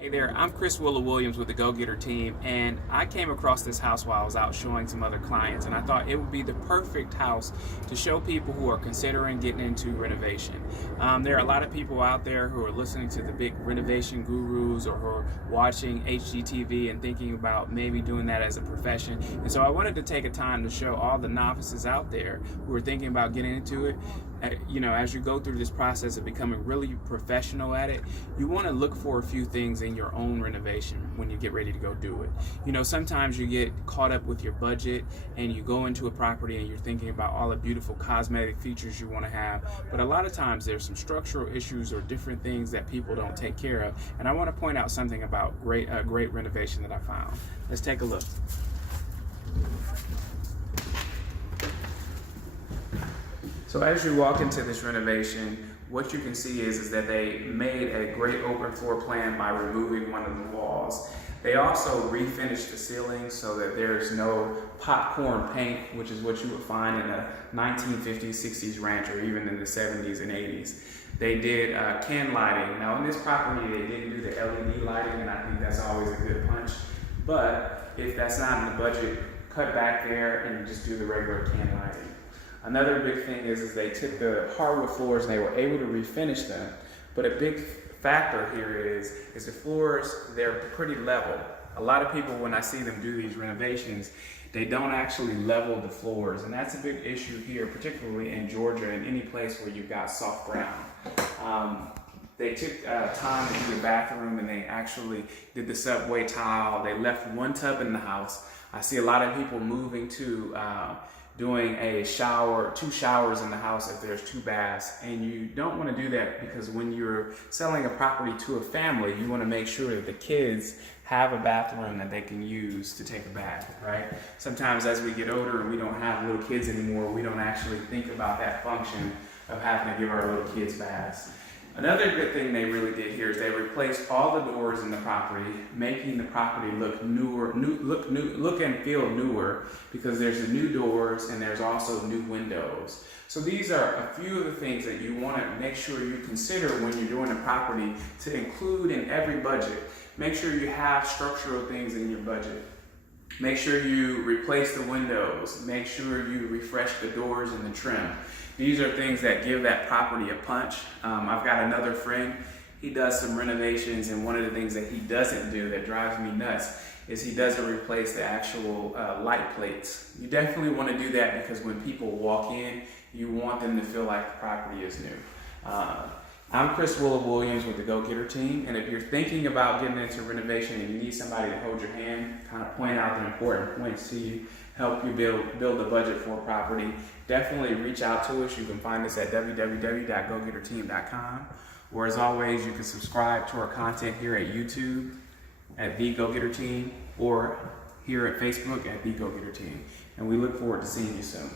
Hey there, I'm Chris Williams with the Go Getter team, and I came across this house while I was out showing some other clients, and I thought it would be the perfect house to show people who are considering getting into renovation. There are a lot of people out there who are listening to the big renovation gurus or who are watching HGTV and thinking about maybe doing that as a profession. And so I wanted to take a time to show all the novices out there who are thinking about getting into it. As you go through this process of becoming really professional at it, you want to look for a few things in your own renovation when you get ready to go do it. Sometimes you get caught up with your budget and you go into a property and you're thinking about all the beautiful cosmetic features you want to have, but a lot of times there's some structural issues or different things that people don't take care of. And I want to point out something about a great renovation that I found. Let's take a look. So as you walk into this renovation, what you can see is that they made a great open floor plan by removing one of the walls. They also refinished the ceiling so that there's no popcorn paint, which is what you would find in a 1950s, 60s ranch or even in the 70s and 80s. They did can lighting. Now in this property, they didn't do the LED lighting, and I think that's always a good punch. But if that's not in the budget, cut back there and just do the regular can lighting. Another big thing is they took the hardwood floors and they were able to refinish them. But a big factor here is the floors, they're pretty level. A lot of people, when I see them do these renovations, they don't actually level the floors. And that's a big issue here, particularly in Georgia and any place where you've got soft ground. They took time to do the bathroom and they actually did the subway tile. They left one tub in the house. I see a lot of people moving to doing a shower, 2 showers in the house if there's 2 baths, and you don't want to do that because when you're selling a property to a family, you want to make sure that the kids have a bathroom that they can use to take a bath, right? Sometimes as we get older and we don't have little kids anymore, we don't actually think about that function of having to give our little kids baths. Another good thing they really did here is they replaced all the doors in the property, making the property look newer, look and feel newer, because there's the new doors and there's also new windows. So these are a few of the things that you want to make sure you consider when you're doing a property to include in every budget. Make sure you have structural things in your budget. Make sure you replace the windows. Make sure you refresh the doors and the trim. These are things that give that property a punch. I've got another friend, he does some renovations, and one of the things that he doesn't do that drives me nuts is he doesn't replace the actual light plates. You definitely want to do that because when people walk in, you want them to feel like the property is new. I'm Chris Williams with the Go Getter team, and if you're thinking about getting into renovation and you need somebody to hold your hand, kind of point out the important points to you, help you build a budget for a property, definitely reach out to us. You can find us at www.gogetterteam.com, or as always, you can subscribe to our content here at YouTube at The Go Getter Team, or here at Facebook at The Go Getter Team. And we look forward to seeing you soon.